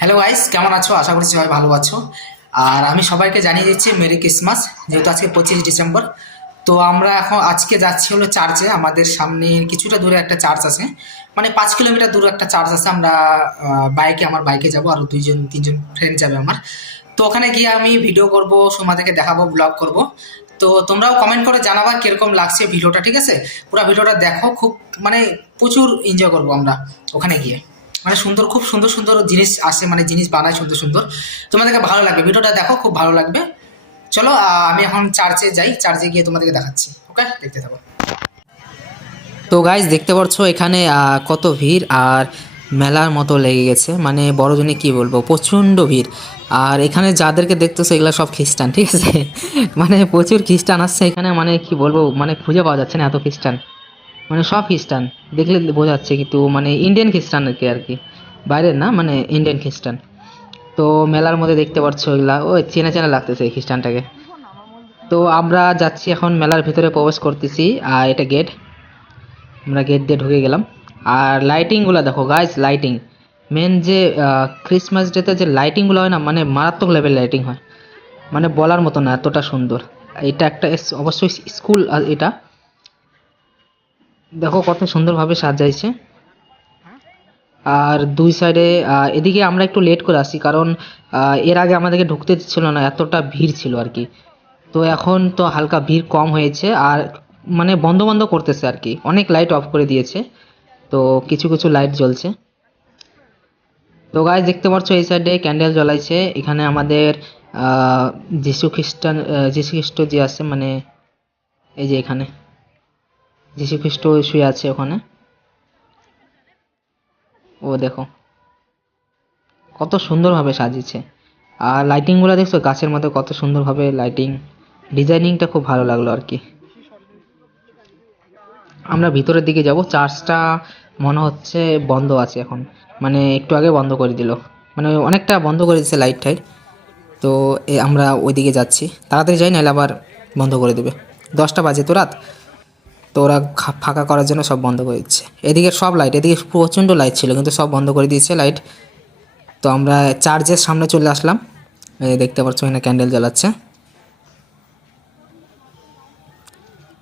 Hello guys, কেমন আছো? আশা করছি সবাই ভালো আছো। আর আমি সবাইকে জানিয়ে দিচ্ছি মেরি ক্রিসমাস, যেহেতু আজকে 25 ডিসেম্বর। তো আমরা এখন আজকে যাচ্ছি হলো চার্চে। আমাদের সামনে কিছুটা দূরে একটা চার্চ আছে, মানে 5 কিলোমিটার দূরে একটা চার্চ আছে। আমরা আমার বাইকে যাব, আর দুইজন তিনজন ফ্রেন্ড যাবে আমার। তো ওখানে গিয়ে আমি ভিডিও করব, তোমাদেরকে দেখাবো, ব্লগ করব। তো তোমরাও কমেন্ট করে জানাবা কিরকম লাগছে ভিডিওটা, ঠিক আছে? পুরো ভিডিওটা দেখো, খুব মানে প্রচুর এনজয় করবো আমরা ওখানে গিয়ে। মানে সুন্দর, খুব সুন্দর সুন্দর জিনিস আসে, মানে জিনিস বানায় সুন্দর সুন্দর। তোমাদেরকে ভালো লাগবে, ভিডিওটা দেখো, খুব ভালো লাগবে। চলো, আমি এখন চার্চে যাই, চার্চে গিয়ে তোমাদেরকে দেখাচ্ছি। ওকে, দেখতে থাকো। তো গাইজ, দেখতে পাচ্ছো এখানে কত ভিড়, আর মেলার মতো লেগে গেছে, মানে বড়দিনে কি বলবো, প্রচণ্ড ভিড়। আর এখানে যাদেরকে দেখতেছো এগুলো সব খ্রিস্টান, ঠিক আছে? মানে প্রচুর খ্রিস্টান আসছে এখানে, মানে কি বলবো, মানে খুঁজে পাওয়া যাচ্ছে না এত খ্রিস্টান। মানে সব খ্রিস্টান, দেখলে বোঝা যাচ্ছে, কিন্তু মানে ইন্ডিয়ান খ্রিস্টান আর কি বাইরের না, মানে ইন্ডিয়ান খ্রিস্টান। তো মেলার মধ্যে দেখতে পাচ্ছ এগুলা, ও চেনা চেনা লাগতেছে এই খ্রিস্টানটাকে। তো আমরা যাচ্ছি এখন মেলার ভিতরে, প্রবেশ করতেছি। আর এটা গেট, আমরা গেট দিয়ে ঢুকে গেলাম। আর লাইটিংগুলো দেখো গাইস, লাইটিং মেন যে ক্রিসমাস ডেতে যে লাইটিংগুলো হয় না, মানে মারাত্মক লেভেল লাইটিং হয়, মানে বলার মতো না, এতটা সুন্দর। এটা একটা অবশ্যই স্কুল, এটা দেখো কত সুন্দরভাবে সাজাইছে। আর দুই সাইডে, এদিকে আমরা একটু লেট করে আসি, কারণ এর আগে আমাদেরকে ঢুকতে দিচ্ছিল না, এতটা ভিড় ছিল আর কি। তো এখন তো হালকা ভিড় কম হয়েছে, আর মানে বন্ধ বন্ধ করতেছে আর কি, অনেক লাইট অফ করে দিয়েছে। তো কিছু কিছু লাইট জ্বলছে। তো গাইস, দেখতে পাচ্ছ এই সাইডে ক্যান্ডেল জ্বলাইছে। এখানে আমাদের আহ যীশু খ্রিস্ট যে আছে, মানে এই যে এখানে যীশু খ্রিস্ট শুয়ে আছে ওখানে। ও দেখো কত সুন্দরভাবে সাজিয়েছে। আর লাইটিংগুলো দেখছো, গাছের মধ্যে কত সুন্দরভাবে লাইটিং, ডিজাইনিংটা খুব ভালো লাগলো আর কি। আমরা ভিতরের দিকে যাব, চার্চটা মনে হচ্ছে বন্ধ আছে এখন, মানে একটু আগে বন্ধ করে দিল, মানে অনেকটা বন্ধ করে দিচ্ছে লাইট টাইট। তো আমরা ওইদিকে যাচ্ছি, তাড়াতাড়ি যাই, নাহলে আবার বন্ধ করে দেবে। 10টা বাজে তো রাত, তো ওরা ফাঁকা করার জন্য সব বন্ধ করে দিচ্ছে। এদিকে সব লাইট, এদিকে প্রচণ্ড লাইট ছিল, কিন্তু সব বন্ধ করে দিয়েছে লাইট। তো আমরা চার্চের সামনে চলে আসলাম। এই দেখতে পাচ্ছ এখানে ক্যান্ডেল জ্বালাচ্ছে।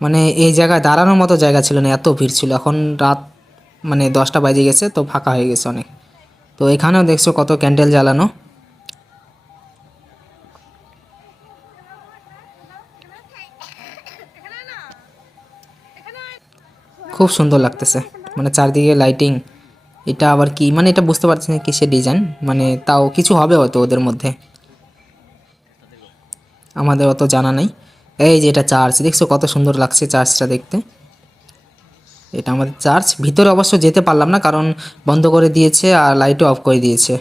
মানে এই জায়গায় দাঁড়ানোর মতো জায়গা ছিল না, এত ভিড় ছিল। এখন রাত মানে 10টা বাজে গেছে, তো ফাঁকা হয়ে গেছে অনেক। তো এখানেও দেখছো কত ক্যান্ডেল জ্বালানো, খুব সুন্দর লাগতেছে, মানে চারদিকে লাইটিং। এটা আবার কি, মানে এটা বুঝতে পারছি না কিসের ডিজাইন, মানে তাও কিছু হবে হয়তো ওদের মধ্যে, আমাদের অত জানা নেই। এই যে এটা চার্চ, দেখছো কত সুন্দর লাগছে চার্চটা দেখতে। এটা আমাদের চার্চ, ভিতরে অবশ্য যেতে পারলাম না, কারণ বন্ধ করে দিয়েছে আর লাইটও অফ করে দিয়েছে।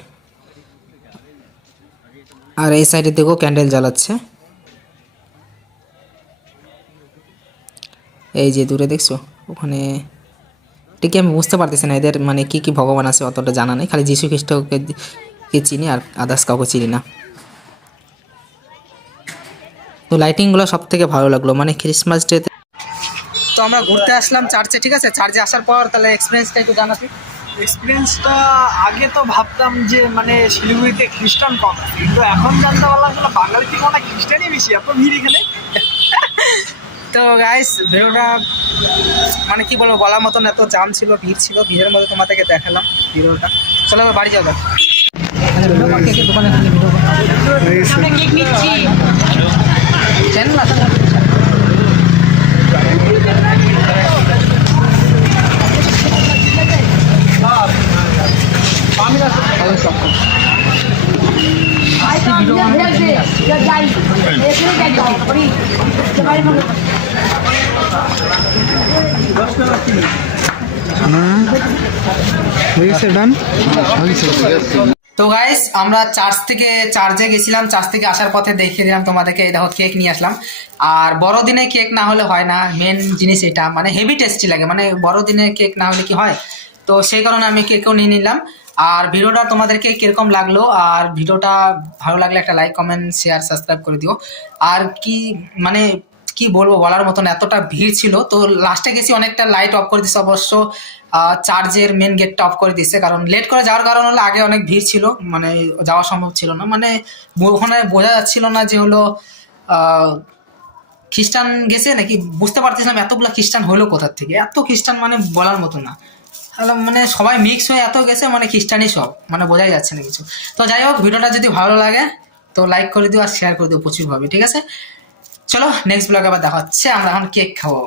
আর এই সাইডে দেখো ক্যান্ডেল জ্বালাচ্ছে, এই যে দূরে দেখছো ওখানে। ঠিকই আমি বুঝতে পারতেছি না এদের মানে কি কি ভগবান আছে, অতটা জানা নেই, খালি যীশু খ্রিস্টকে কে চিনি, আর আদার্স কাউকে চিনি না। তো লাইটিংগুলো সব থেকে ভালো লাগলো, মানে ক্রিসমাস ডেতে। তো আমরা ঘুরতে আসলাম চার্চে, ঠিক আছে? চার্চে আসার পর তাহলে এক্সপিরিয়েন্সটা একটু জানাচ্ছি। এক্সপিরিয়েন্সটা আগে তো ভাবতাম যে মানে শিলিগুড়িতে খ্রিস্টান কম, কিন্তু এখন জানতে পারলাম যে না, বাঙালি থেকে অনেক খ্রিস্টানই বেশি, এত ভিড় এখানে। তো গাইস, ভিডিওটা মানে কি বলবো, বলার মতন, এত জাম ছিল, ভিড় ছিল, ভিড়ের মধ্যে তোমাদেরকে দেখালাম ভিডিওটা। চলো আবার বাড়ি যাবো। দোকানে ভিডিও চ্যানেল আছে। তো গাইস, আমরা চার্চে গেছিলাম, চার্চ থেকে আসার পথে দেখিয়ে দিলাম তোমাদেরকে, এই দেখো কেক নিয়ে আসলাম। আর বড়দিনে কেক না হলে হয় না, মেন জিনিস এটা, মানে হেভি টেস্টি লাগে, মানে বড়দিনে কেক না হলে কি হয়। তো সেই কারণে আমি কেকও নিয়ে নিলাম। আর ভিডিওটা তোমাদেরকে কিরকম লাগলো, আর ভিডিওটা ভালো লাগলে একটা লাইক, কমেন্ট, শেয়ার, সাবস্ক্রাইব করে দিও। আর কি মানে কি বলবো বলার মতন, এতটা ভিড় ছিল। তো লাস্টে গেছি অনেকটা লাইট অফ করে দিচ্ছে অবশ্য, চার্চের মেন গেটটা অফ করে দিচ্ছে, কারণ লেট করে যাওয়ার কারণ হলো আগে অনেক ভিড় ছিল, মানে যাওয়া সম্ভব ছিল না, মানে ওখানে বোঝা যাচ্ছিল না যে হলো আহ, খ্রিস্টান গেছে নাকি, বুঝতে পারতেছিলাম এতগুলা খ্রিস্টান হলো কোথার থেকে, এত খ্রিস্টান মানে বলার মতো না। তাহলে মানে সবাই মিক্স হয়ে এত গেছে, মানে খ্রিস্টানই সব, মানে বোঝাই যাচ্ছে না কিছু। তো যাই হোক, ভিডিওটা যদি ভালো লাগে তো লাইক করে দিও আর শেয়ার করে দিও প্রচুরভাবে, ঠিক আছে? চলো নেক্সট ব্লগে আবার দেখা হচ্ছে, আমরা এখন কেক খাবো।